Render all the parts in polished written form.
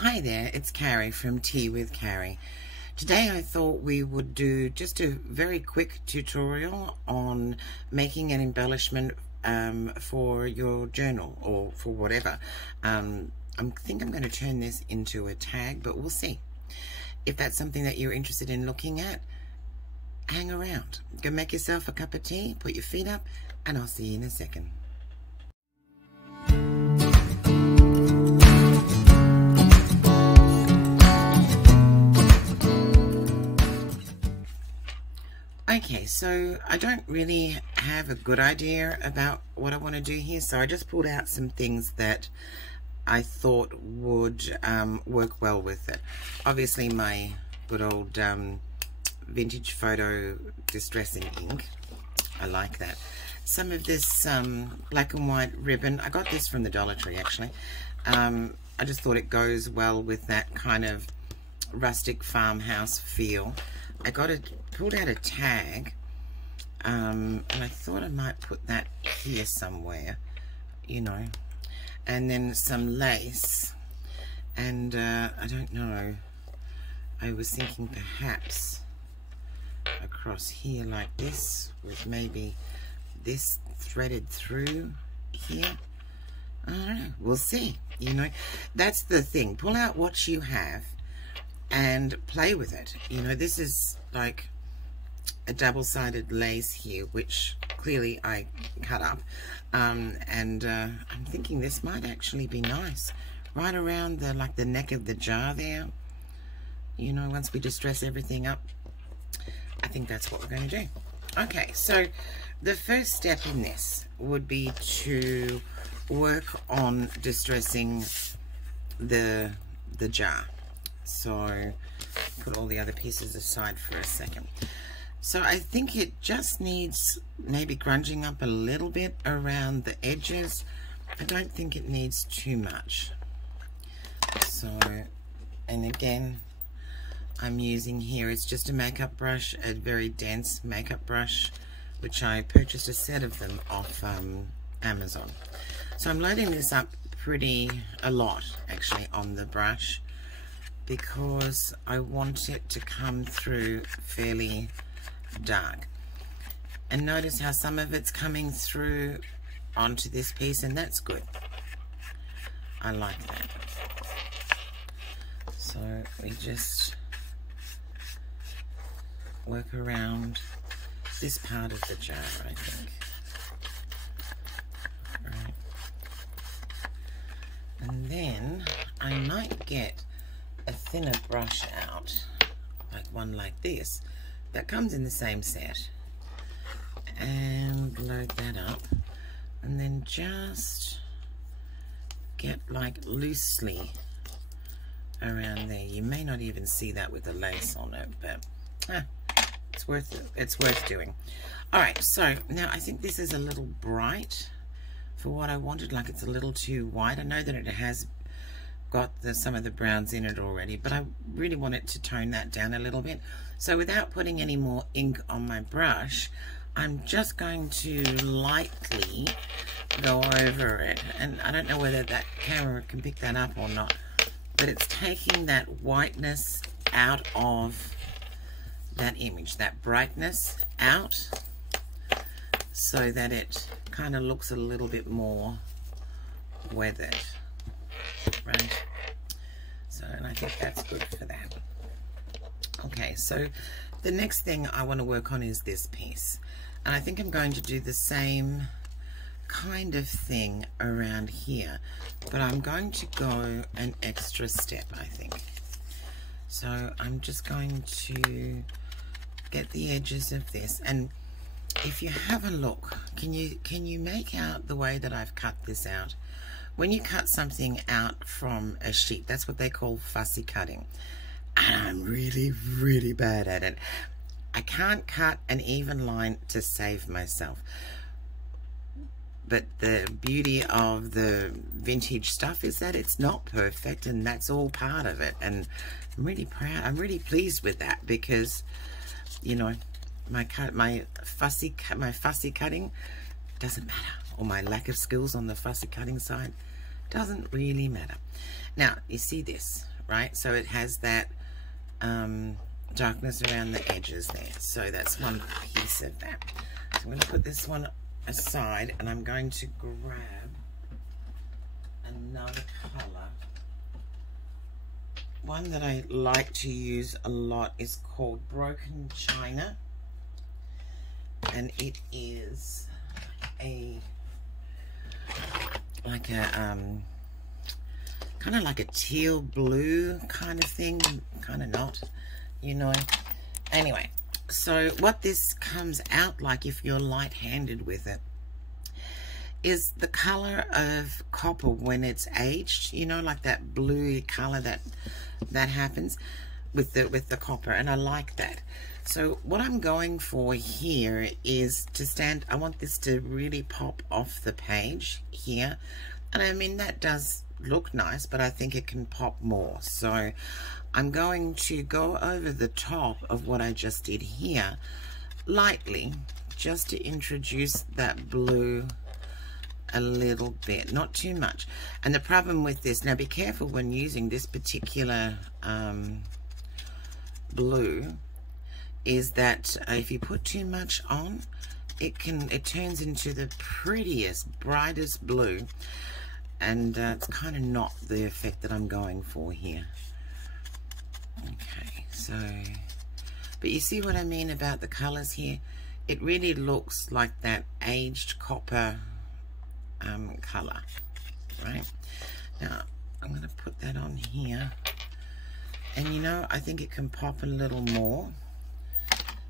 Hi there, it's Carrie from Tea with Carrie. Today I thought we would do just a very quick tutorial on making an embellishment for your journal or for whatever. I think I'm going to turn this into a tag, but we'll see. If that's something that you're interested in looking at, hang around. Go make yourself a cup of tea, put your feet up, and I'll see you in a second. Okay, so I don't really have a good idea about what I want to do here, so I just pulled out some things that I thought would work well with it. Obviously my good old vintage photo distressing ink, I like that. Some of this black and white ribbon, I got this from the Dollar Tree actually. I just thought it goes well with that kind of rustic farmhouse feel. I pulled out a tag, and I thought I might put that here somewhere, you know, and then some lace, and I don't know, I was thinking perhaps across here like this, with maybe this threaded through here. I don't know, we'll see, you know, that's the thing, pull out what you have and play with it. You know, this is like a double-sided lace here, which clearly I cut up, and I'm thinking this might actually be nice right around the the neck of the jar there, you know, once we distress everything up. I think that's what we're going to do. Okay, so the first step in this would be to work on distressing the jar. So put all the other pieces aside for a second. So I think it just needs maybe grunging up a little bit around the edges. I don't think it needs too much. So, and again, I'm using here, it's just a makeup brush, a very dense makeup brush, which I purchased a set of them off Amazon. So I'm loading this up a lot actually on the brush, because I want it to come through fairly dark. And notice how some of it's coming through onto this piece, and that's good. I like that. So we just work around this part of the jar, I think. Right. And then I might get a thinner brush out, like one like this, that comes in the same set, and load that up, and then just get like loosely around there. You may not even see that with the lace on it, but it's worth doing. All right, so now I think this is a little bright for what I wanted, like it's a little too white. I know that it has got some of the browns in it already, but I really want it to tone that down a little bit. So without putting any more ink on my brush, I'm just going to lightly go over it, and I don't know whether that camera can pick that up or not, but it's taking that whiteness out of that image, that brightness out, so that it kind of looks a little bit more weathered. Right, so, and I think that's good for that. Okay, so the next thing I want to work on is this piece, and I think I'm going to do the same kind of thing around here, but I'm going to go an extra step, I think. So I'm just going to get the edges of this, and if you have a look, can you make out the way that I've cut this out? When you cut something out from a sheet, that's what they call fussy cutting. And I'm really, really bad at it. I can't cut an even line to save myself. But the beauty of the vintage stuff is that it's not perfect, and that's all part of it. And I'm really proud, I'm really pleased with that, because, you know, my fussy cutting doesn't matter, or my lack of skills on the fussy cutting side doesn't really matter. Now you see this, right? So it has that darkness around the edges there. So that's one piece of that. So I'm going to put this one aside, and I'm going to grab another color. One that I like to use a lot is called Broken China, and it is like a kind of like a teal blue kind of thing, kind of not, you know. Anyway, so what this comes out like, if you're light-handed with it, is the color of copper when it's aged, you know, like that blue color that happens with the copper, and I like that. So what I'm going for here is I want this to really pop off the page here, and I mean that does look nice, but I think it can pop more. So I'm going to go over the top of what I just did here lightly, just to introduce that blue a little bit, not too much. And the problem with this, now be careful when using this particular blue, is that if you put too much on, it turns into the prettiest, brightest blue, and it's kind of not the effect that I'm going for here. Okay, so, but you see what I mean about the colors here? It really looks like that aged copper color, right? Now I'm going to put that on here, and you know, I think it can pop a little more.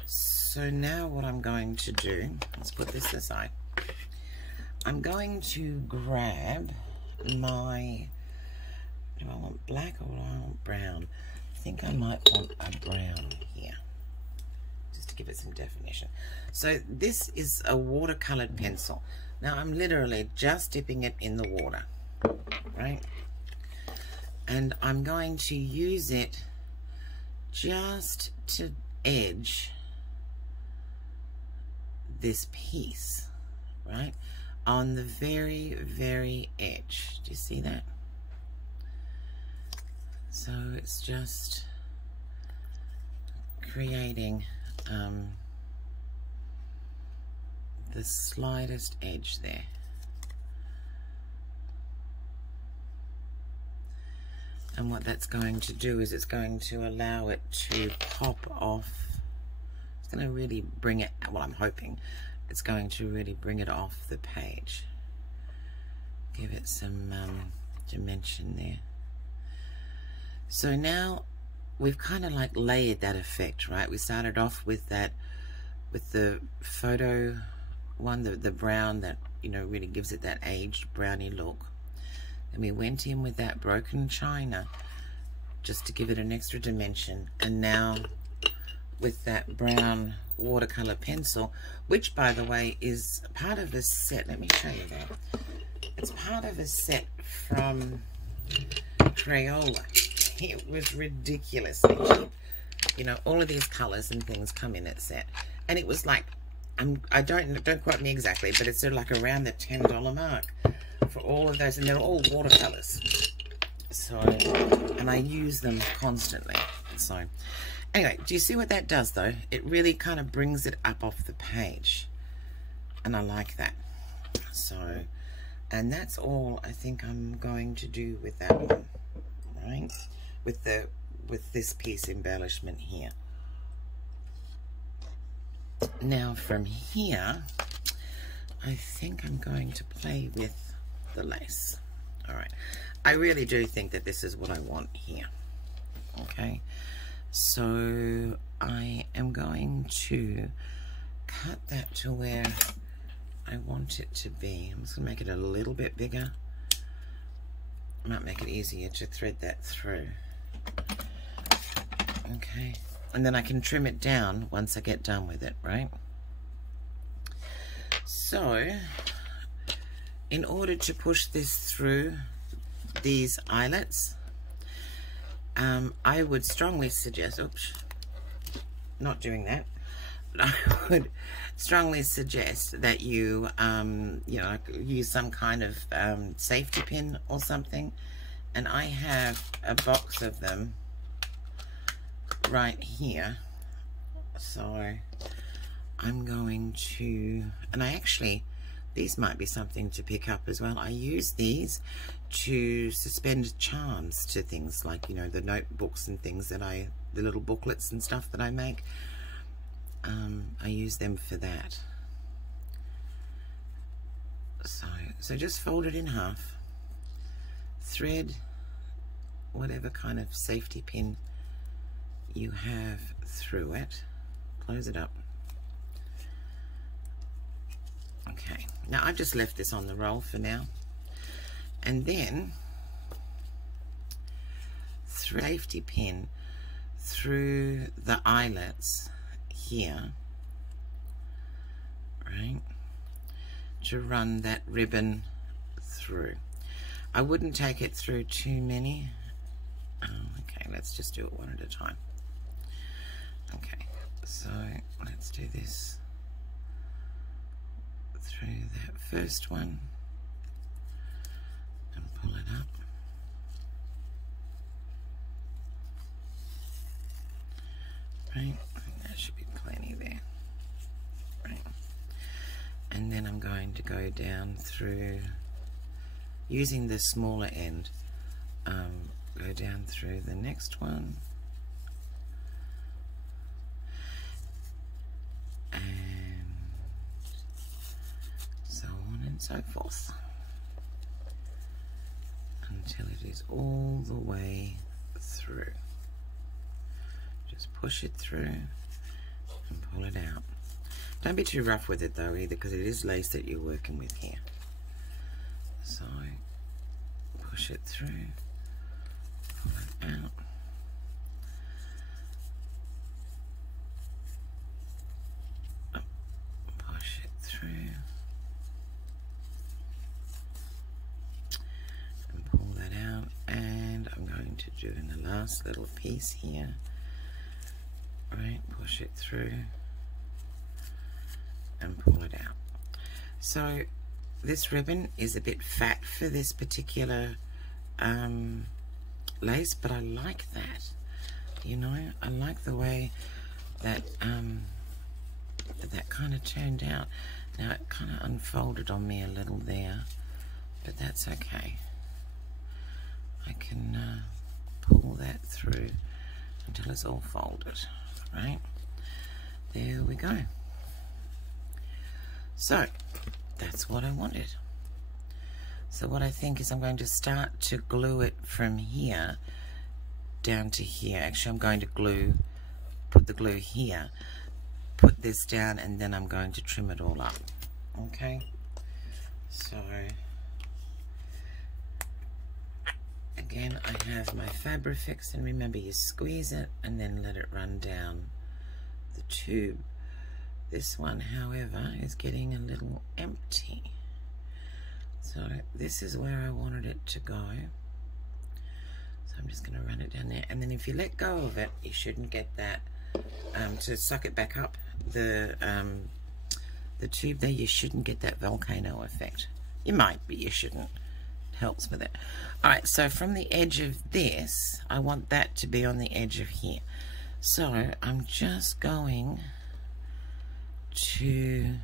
So now what I'm going to do, let's put this aside. I'm going to grab my, do I want black or do I want brown? I think I might want a brown here, just to give it some definition. So this is a watercolored pencil. Now I'm literally just dipping it in the water, right? And I'm going to use it just to edge this piece, right? On the very, very edge. Do you see that? So it's just creating the slightest edge there. And what that's going to do is it's going to allow it to pop off. It's going to really bring it, well, I'm hoping it's going to really bring it off the page. Give it some dimension there. So now we've kind of like layered that effect, right? We started off with that, with the photo one, the brown that, you know, really gives it that aged brownie look. And we went in with that Broken China just to give it an extra dimension. And now with that brown watercolor pencil, which by the way is part of a set. Let me show you that. It's part of a set from Crayola. It was ridiculously cheap. You know, all of these colors and things come in a set. And it was like, I don't quote me exactly, but it's sort of like around the $10 mark for all of those, and they're all watercolors. So, and I use them constantly. So anyway, do you see what that does though? It really kind of brings it up off the page, and I like that. So, and that's all I think I'm going to do with that one, right? With this piece embellishment here. Now from here, I think I'm going to play with the lace. All right, I really do think that this is what I want here. Okay, so I am going to cut that to where I want it to be. I'm just gonna make it a little bit bigger. I might make it easier to thread that through. Okay, and then I can trim it down once I get done with it, right? So in order to push this through these eyelets, I would strongly suggest, oops, not doing that, but I would strongly suggest that you, you know, use some kind of safety pin or something and I have a box of them right here. So I'm going to, and I actually, these might be something to pick up as well. I use these to suspend charms to things like, you know, the notebooks and things that the little booklets and stuff that I make. I use them for that. So just fold it in half, thread whatever kind of safety pin you have through it, close it up. Okay, now I've just left this on the roll for now, and then safety pin through the eyelets here, right, to run that ribbon through. I wouldn't take it through too many. Okay, let's just do it one at a time. Okay, so let's do this through that first one and pull it up. Right, I think that should be plenty there. Right, and then I'm going to go down through, using the smaller end, go down through the next one, and so on and so forth, until it is all the way through. Just push it through and pull it out. Don't be too rough with it though either, because it is lace that you're working with here. So push it through, pull it out. Push it through and pull that out. And I'm going to do in the last little piece here. Right, push it through and pull it out. So this ribbon is a bit fat for this particular lace, but I like that. You know, I like the way that that kind of turned out. Now it kind of unfolded on me a little there, but that's okay. I can pull that through until it's all folded. Right, there we go. So that's what I wanted. So what I think is I'm going to start to glue it from here down to here. Actually, I'm going to put the glue here, put this down, and then I'm going to trim it all up. Okay, so again, I have my Fabrifix, and remember, you squeeze it and then let it run down the tube. This one, however, is getting a little empty. So this is where I wanted it to go. So I'm just going to run it down there. And then if you let go of it, you shouldn't get that, to suck it back up, the tube there, you shouldn't get that volcano effect. You might, but you shouldn't. Helps with it. Alright, so from the edge of this, I want that to be on the edge of here. So I'm just going to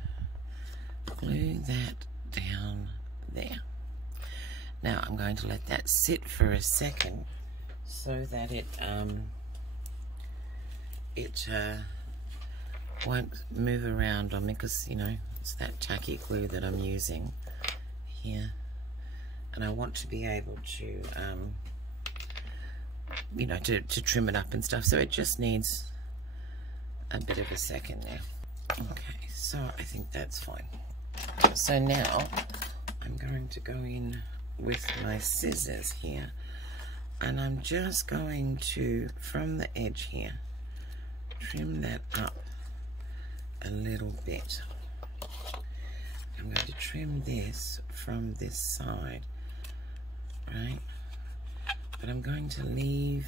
glue that down there. Now I'm going to let that sit for a second so that it won't move around on me, because you know it's that tacky glue that I'm using here. And I want to be able to, you know, to trim it up and stuff. So it just needs a bit of a second there. Okay, so I think that's fine. So now I'm going to go in with my scissors here. And I'm just going to, from the edge here, trim that up a little bit. I'm going to trim this from this side. Right, but I'm going to leave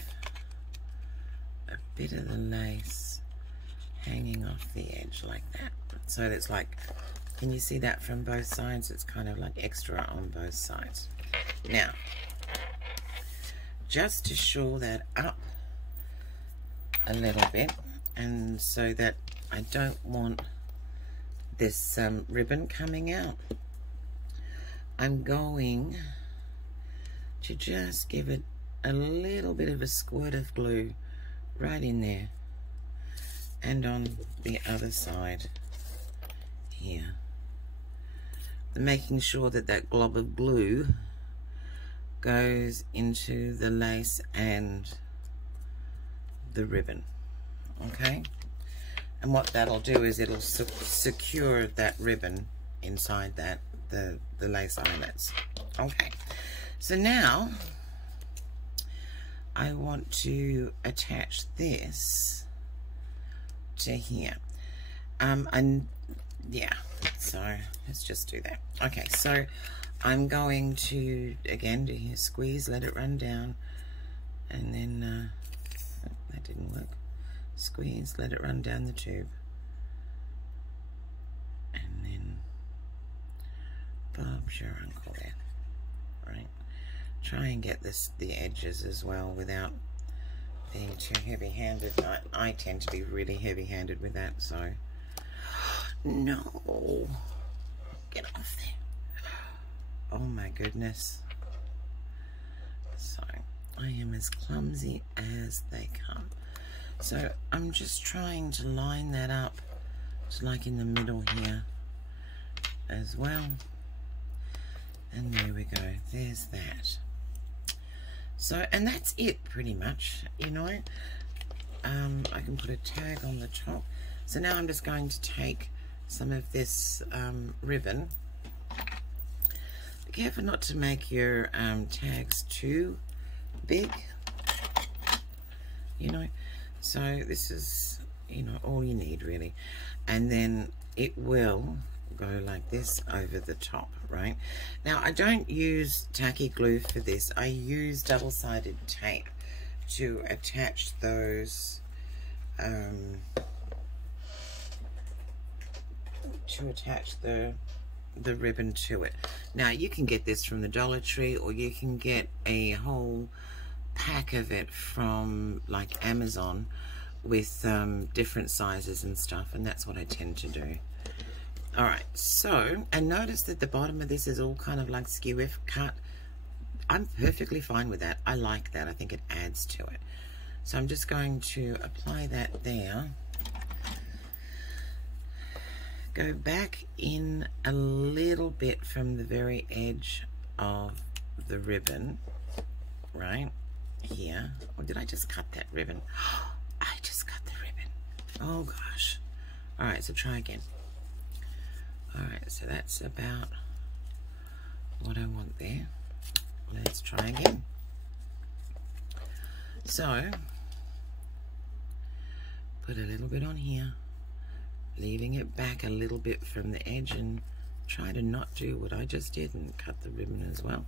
a bit of the lace hanging off the edge like that, so it's like, can you see that from both sides? It's kind of like extra on both sides. Now just to shore that up a little bit, and so that I don't want this ribbon coming out, I'm going to just give it a little bit of a squirt of glue right in there, and on the other side here, making sure that that glob of glue goes into the lace and the ribbon. Okay, and what that'll do is it'll secure that ribbon inside that the lace eyelets. Okay, so now I want to attach this to here, and yeah, so let's just do that. Okay, so I'm going to again do here, squeeze, let it run down, and then oh, that didn't work. Squeeze, let it run down the tube, and then Bob's your uncle there. Right, try and get the edges as well without being too heavy-handed. I tend to be really heavy-handed with that, so no, get off there. Oh my goodness. So I am as clumsy as they come. So I'm just trying to line that up, just like in the middle here as well. And there we go, there's that. So, and that's it pretty much, you know. I can put a tag on the top. So now I'm just going to take some of this ribbon. Be careful not to make your tags too big, you know. So this is, you know, all you need really. And then it will go like this over the top, right? Now I don't use tacky glue for this. I use double-sided tape to attach those the ribbon to it. Now you can get this from the Dollar Tree, or you can get a whole pack of it from like Amazon with different sizes and stuff, and that's what I tend to do. Alright, so, and notice that the bottom of this is all kind of like skew-if cut. I'm perfectly fine with that. I like that. I think it adds to it. So I'm just going to apply that there. Go back in a little bit from the very edge of the ribbon, right here. Or did I just cut that ribbon? I just cut the ribbon. Oh gosh. Alright, so try again. Alright, so that's about what I want there. Let's try again. So, put a little bit on here, leaving it back a little bit from the edge, and try to not do what I just did and cut the ribbon as well.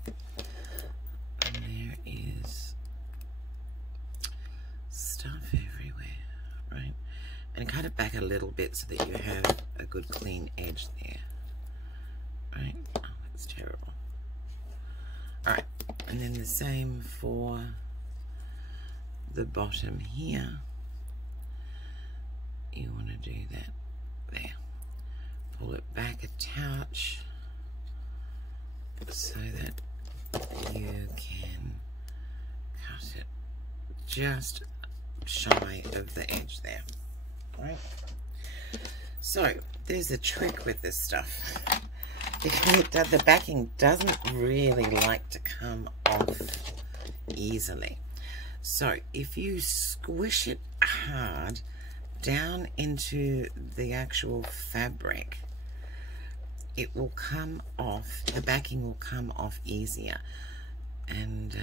And there is stuff everywhere, right? And cut it back a little bit so that you have a good clean edge there, right? Oh, that's terrible. Alright, and then the same for the bottom here. You want to do that there. Pull it back a touch so that you can cut it just shy of the edge there. Right? So there's a trick with this stuff. The backing doesn't really like to come off easily. So if you squish it hard down into the actual fabric, it will come off, the backing will come off easier. And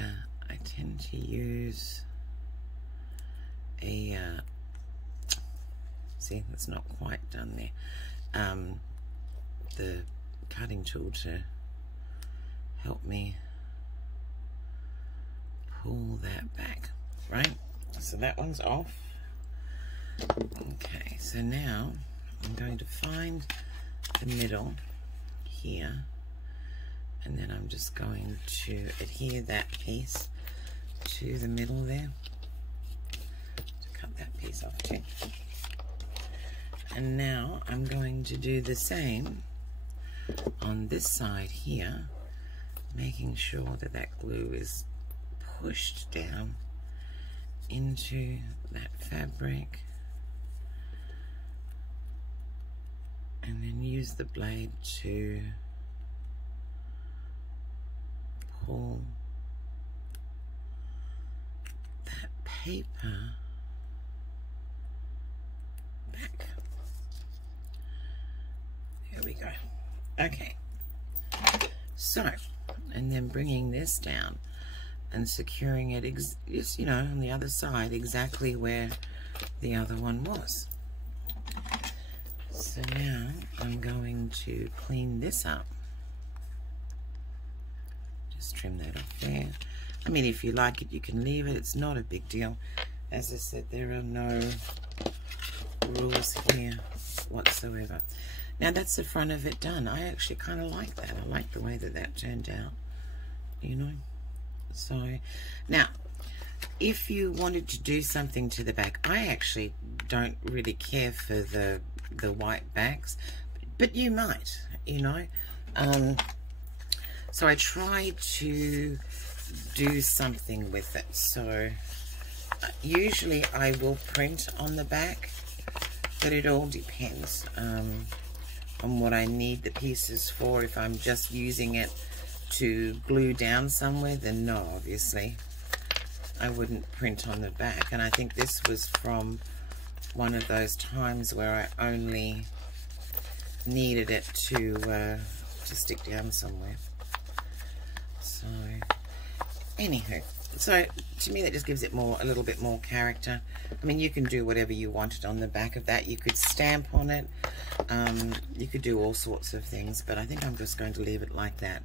I tend to use a see, that's not quite done there, the cutting tool to help me pull that back, right? So that one's off. Okay, so now I'm going to find the middle here, and then I'm just going to adhere that piece to the middle there to cut that piece off too. And now I'm going to do the same on this side here, making sure that that glue is pushed down into that fabric, and then use the blade to pull that paper back. There we go. Okay, so, and then bringing this down and securing it just, you know, on the other side exactly where the other one was. So now I'm going to clean this up. Just trim that off there. I mean, if you like it, you can leave it. It's not a big deal. As I said, there are no rules here whatsoever. Now that's the front of it done. I actually kind of like that. I like the way that that turned out, you know. So now, if you wanted to do something to the back, I actually don't really care for the white backs, but you might, you know. So I tried to do something with it. So usually I will print on the back, but it all depends on what I need the pieces for. If I'm just using it to glue down somewhere, then no, obviously I wouldn't print on the back. And I think this was from one of those times where I only needed it to stick down somewhere. So anywho, so to me that just gives it a little bit more character. I mean, you can do whatever you wanted on the back of that. You could stamp on it, you could do all sorts of things, but I think I'm just going to leave it like that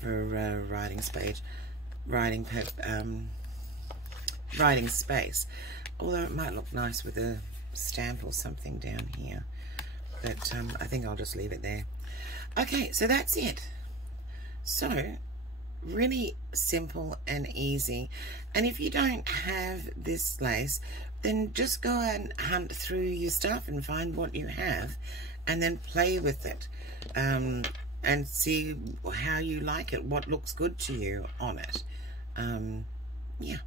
for writing space. Although it might look nice with a stamp or something down here, but I think I'll just leave it there. Okay, so that's it. So really simple and easy. And if you don't have this lace, then just go and hunt through your stuff and find what you have, and then play with it and see how you like it, what looks good to you on it. Yeah.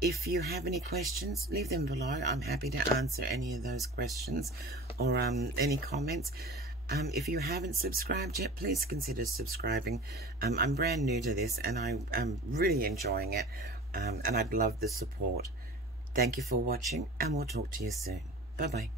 If you have any questions, leave them below. I'm happy to answer any of those questions or any comments. If you haven't subscribed yet, please consider subscribing. I'm brand new to this and I'm really enjoying it, and I'd love the support. Thank you for watching, and we'll talk to you soon. Bye-bye.